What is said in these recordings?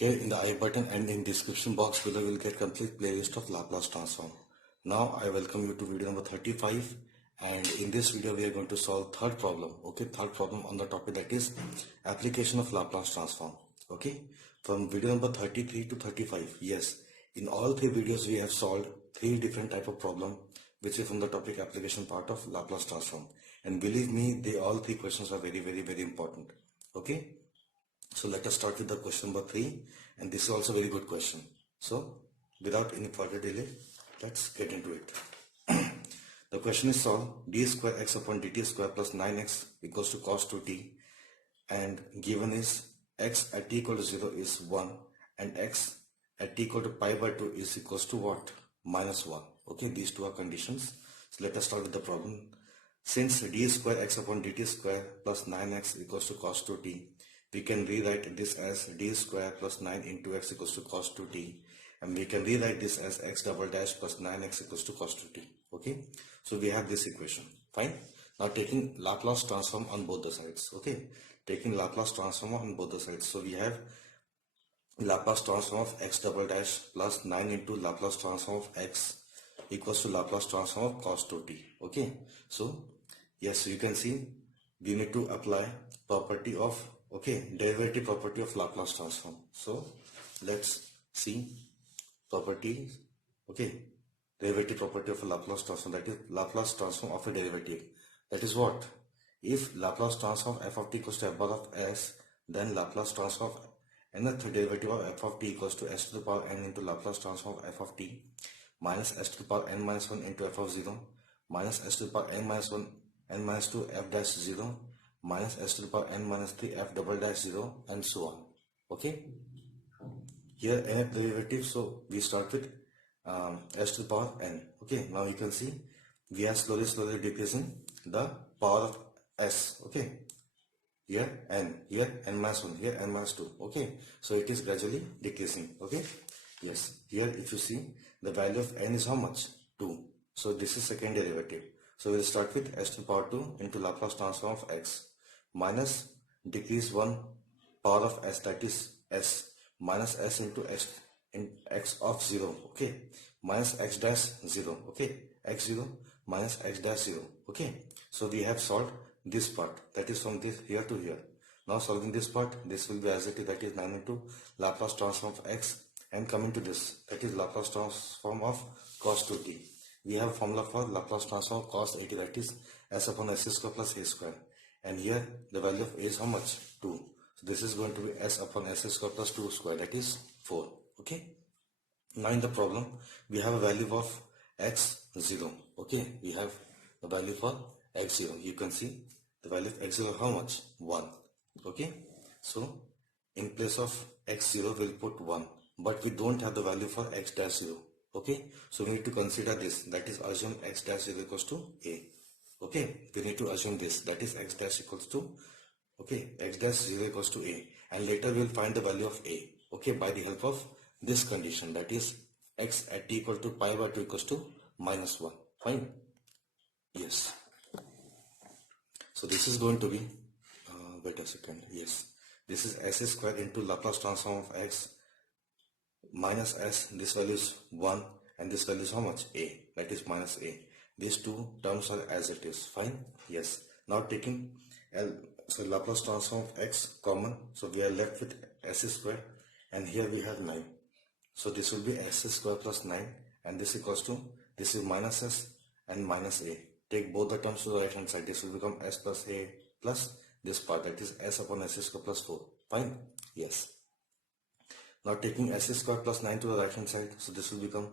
Here in the I button and in description box below you will get complete playlist of Laplace transform. Now I welcome you to video number 35, and in this video we are going to solve third problem. Okay, third problem on the topic that is application of Laplace transform. Okay, from video number 33 to 35. Yes, in all three videos we have solved three different type of problem which is from the topic application part of Laplace transform, and believe me, they all three questions are very important. Okay, so let us start with the question number 3, and this is also a very good question. So without any further delay, let's get into it. The question is solved. D square x upon dt square plus 9x equals to cos 2t, and given is x at t equal to 0 is 1 and x at t equal to pi by 2 is equals to what? Minus 1. Okay, these two are conditions. So let us start with the problem. Since d square x upon dt square plus 9x equals to cos 2t, we can rewrite this as d square plus 9 into x equals to cos 2t, and we can rewrite this as x double dash plus 9x equals to cos 2t. Okay, so we have this equation. Fine. Now taking Laplace transform on both the sides. Okay, taking Laplace transform on both the sides. So we have Laplace transform of x double dash plus 9 into Laplace transform of x equals to Laplace transform of cos 2t. Okay, so yes, you can see we need to apply property of derivative property of Laplace transform. So let's see properties. Okay, derivative property of a Laplace transform, that is Laplace transform of a derivative. That is what? If Laplace transform of f of t equals to f bar of s, then Laplace transform of nth derivative of f of t equals to s to the power n into Laplace transform of f of t minus s to the power n minus 1 into f of 0 minus s to the power n minus 1 n minus 2 f dash 0 minus s to the power n minus 3 f double dash 0 and so on. Okay, here nth derivative, so we start with s to the power n. Okay, now you can see we are slowly decreasing the power of s. Okay, here n minus 1, here n minus 2. Okay, so it is gradually decreasing. Okay, yes, here if you see the value of n is how much? 2. So this is second derivative. So we'll start with s to the power 2 into Laplace transform of x minus decrease 1 power of s, that is s, minus s into x in x of 0. Okay, minus x dash 0. Okay, x 0 minus x dash 0. Okay, so we have solved this part, that is from this here to here. Now solving this part, this will be as it is, that is 9 into Laplace transform of x, and coming to this, that is Laplace transform of cos 2t. We have formula for Laplace transform of cos 80, that is s upon s square plus a square, and here the value of a is how much? 2. So this is going to be s upon s square plus 2 square, that is 4. Okay, now in the problem we have a value of x 0. Okay, we have the value for x 0. You can see the value of x 0 how much? 1. Okay, so in place of x 0 we'll put 1, but we don't have the value for x dash 0. Okay, so we need to consider this, that is assume x dash 0 equals to a. Okay, we need to assume this, that is x dash equals to, okay, x dash 0 equals to a, and later we will find the value of a. Okay, by the help of this condition, that is x at t equal to pi by 2 equals to minus 1. Fine. Yes, so this is going to be wait a second. Yes, this is s square into Laplace transform of x minus s, this value is 1, and this value is how much? A, that is minus a. These two terms are as it is. Fine. Yes, now taking Laplace transform of x common, so we are left with s square, and here we have 9, so this will be s square plus 9, and this equals to, this is minus s and minus a. Take both the terms to the right hand side, this will become s plus a plus this part, that is s upon s square plus 4. Fine. Yes, now taking s square plus 9 to the right hand side, so this will become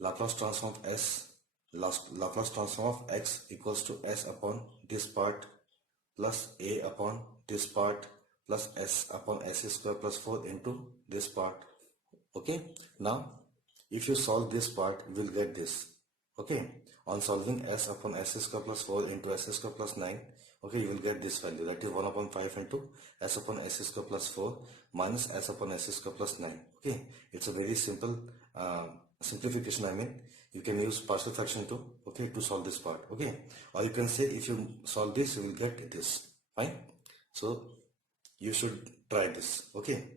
Laplace transform of s, Laplace transform of x equals to s upon this part plus a upon this part plus s upon s square plus 4 into this part. Okay, now if you solve this part, you will get this. Okay, on solving s upon s square plus 4 into s square plus 9, okay, you will get this value, that is 1 upon 5 into s upon s square plus 4 minus s upon s square plus 9. Okay, it's a very simple simplification. I mean, you can use partial fraction too, okay, to solve this part. Okay, or you can say if you solve this, you will get this. Fine. So you should try this. Okay,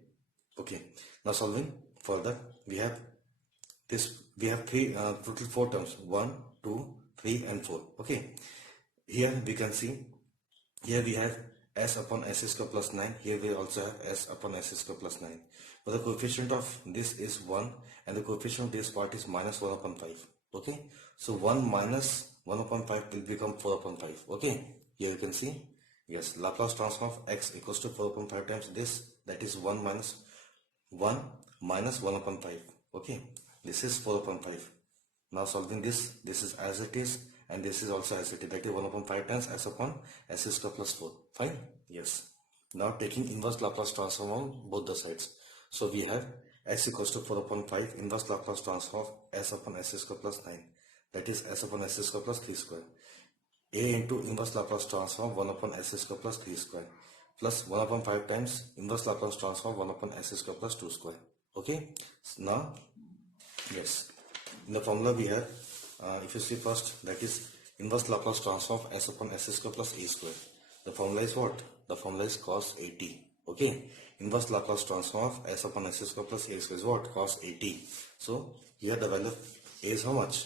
Okay, now solving further, we have three total four terms, 1, 2, 3 and 4. Okay, here we can see, here we have s upon s square plus 9. Here we also have s upon s square plus 9. But the coefficient of this is 1 and the coefficient of this part is minus 1 upon 5. Okay, so 1 minus 1 upon 5 will become 4 upon 5. Okay, here you can see, yes, Laplace transform of x equals to 4 upon 5 times this, that is 1 minus 1 upon 5. Okay, this is 4 upon 5. Now solving this is as it is and this is also as it is, that is 1 upon 5 times s upon s square plus 4. Fine? Yes. Now taking inverse Laplace transform on both the sides. So we have x equals to 4 upon 5 inverse Laplace transform of s upon s square plus 9. That is s upon s square plus 3 square. A into inverse Laplace transform 1 upon s square plus 3 square plus 1 upon 5 times inverse Laplace transform 1 upon s square plus 2 square. Okay. Now, yes. In the formula we have, if you see first, that is inverse Laplace transform of s upon s square plus a square. The formula is what? The formula is cos 80. Okay. Inverse Laplace transform of s upon s square plus a square is what? Cos 80. So here the value of a is how much?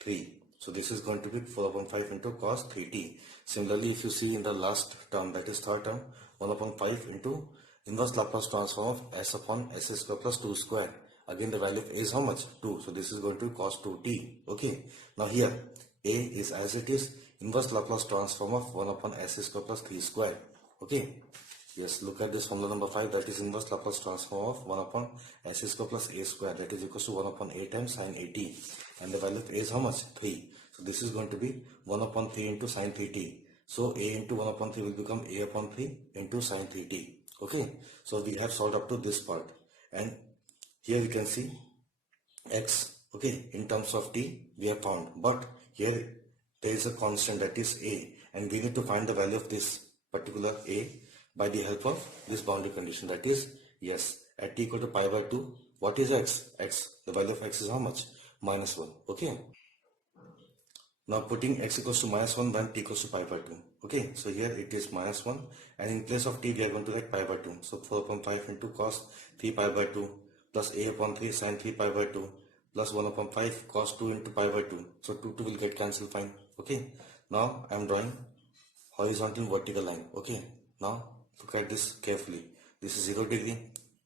3. So this is going to be 4 upon 5 into cos 3t. Similarly, if you see in the last term, that is third term, 1 upon 5 into inverse Laplace transform of s upon s square plus 2 square. Again the value of a is how much? 2. So this is going to be cos 2t. Okay. Now here a is as it is, inverse Laplace transform of 1 upon s square plus 3 square. Okay. Yes, look at this formula number 5, that is inverse Laplace transform of 1 upon s square plus a square, that is equals to 1 upon a times sin 80. And the value of a is how much? 3. So this is going to be 1 upon 3 into sin 3t. So a into 1 upon 3 will become a upon 3 into sin 3t. Okay. So we have solved up to this part. And here we can see x, okay, in terms of t we have found, but here there is a constant, that is a, and we need to find the value of this particular a by the help of this boundary condition, that is, yes, at t equal to pi by 2, what is x? The value of x is how much? Minus 1. Okay. Now putting x equals to minus 1 when t equals to pi by 2. Okay, so here it is minus 1 and in place of t we are going to write pi by 2. So 4 upon 5 into cos 3 pi by 2 plus a upon 3 sin 3 pi by 2 plus 1 upon 5 cos 2 into pi by 2. So 2 will get cancelled, fine. Okay, now I am drawing horizontal and vertical line. Okay, now look at this carefully. This is 0 degree,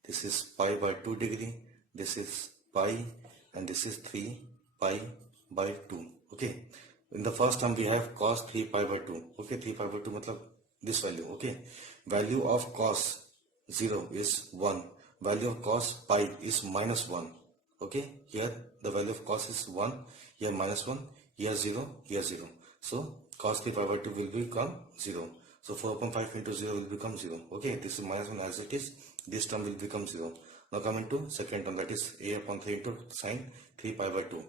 this is pi by 2 degree, this is pi, and this is 3 pi by 2. Okay, in the first term we have cos 3 pi by 2. Okay, 3 pi by 2 matlab this value. Okay, value of cos 0 is 1, value of cos pi is minus 1. Okay, here the value of cos is 1, here minus 1, here 0, here 0. So cos 3 pi by 2 will become 0. So 4 upon 5 into 0 will become 0. Okay, this is minus 1 as it is. This term will become 0. Now coming to second term, that is a upon 3 into sin 3 pi by 2.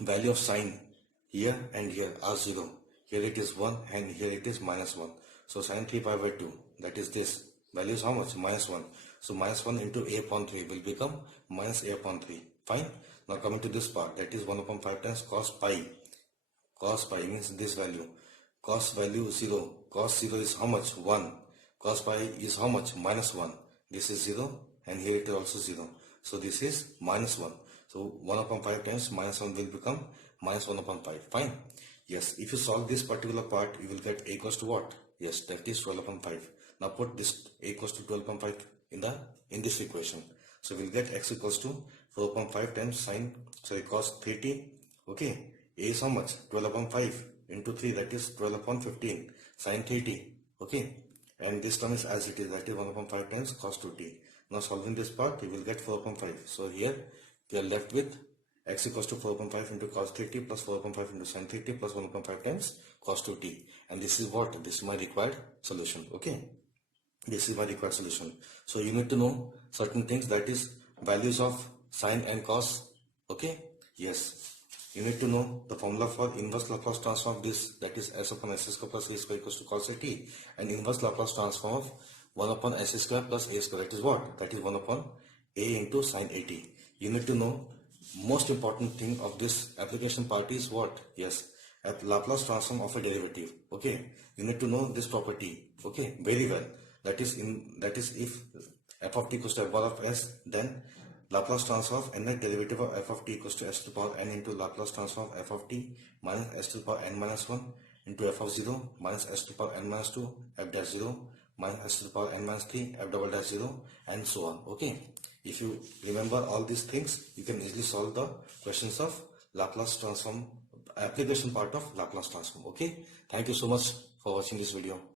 Value of sin here and here are 0. Here it is 1 and here it is minus 1. So sin 3 pi by 2, that is this. Value is how much? Minus 1. So minus 1 into a upon 3 will become minus a upon 3. Fine. Now coming to this part, that is 1 upon 5 times cos pi. Cos pi means this value. Cos value 0. Cos 0 is how much? 1. Cos pi is how much? Minus 1. This is 0 and here it is also 0. So this is minus 1. So 1 upon 5 times minus 1 will become minus 1 upon 5. Fine. Yes, if you solve this particular part, you will get a equals to what? Yes, that is 12 upon 5. Now put this a equals to 12 upon 5 in this equation. So we'll get x equals to 4 upon 5 times cos 3t. Okay, a is how much? 12 upon 5 into 3, that is 12 upon 15 sin 3t. Okay, and this term is as it is, that is 1 upon 5 times cos 2t. Now solving this part, you will get 4 upon 5. So here we are left with x equals to 4 upon 5 into cos 3t plus 4 upon 5 into sin 3t plus 1 upon 5 times cos 2t. And this is what? This is my required solution. Okay, this is my required solution. So you need to know certain things, that is values of sin and cos. Okay, yes, you need to know the formula for inverse Laplace transform of this, that is s upon s square plus a square equals to cos t, and inverse Laplace transform of 1 upon s square plus a square, that is what? That is 1 upon a into sin 80. You need to know most important thing of this application part is what? Yes, at Laplace transform of a derivative. Okay, you need to know this property. Okay, very well. That is if f of t equals to f bar of s, then Laplace transform of nth derivative of f of t equals to s to the power n into Laplace transform of f of t minus s to the power n minus 1 into f of 0 minus s to the power n minus 2 f dash 0 minus s to the power n minus 3 f double dash 0 and so on. Okay, if you remember all these things, you can easily solve the questions of Laplace transform, application part of Laplace transform. Okay, thank you so much for watching this video.